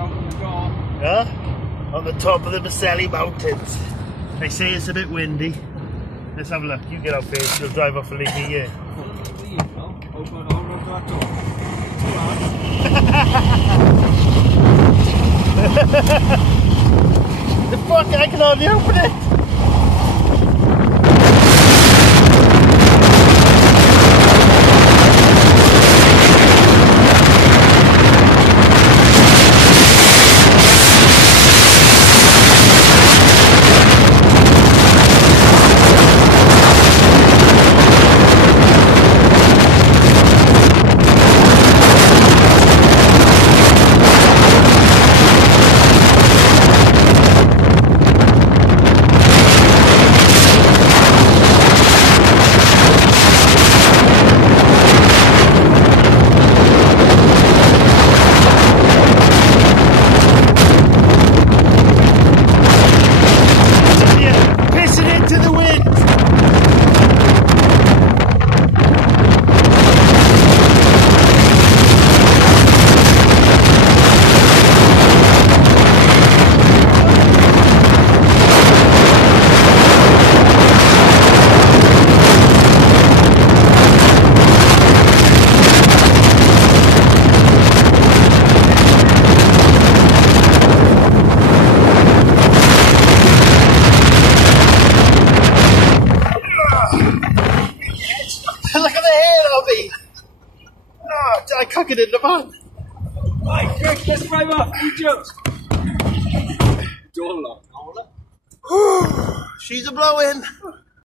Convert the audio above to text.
Yeah? On the top of the Maselli Mountains. They say it's a bit windy. Let's have a look. You get up here, you'll drive off and leave me here. The fuck, I can hardly open it! Look at the hair on me! Oh, I cock it in the van! Right, quick, let's drive off, you jokes! Door lock, She's a blowing!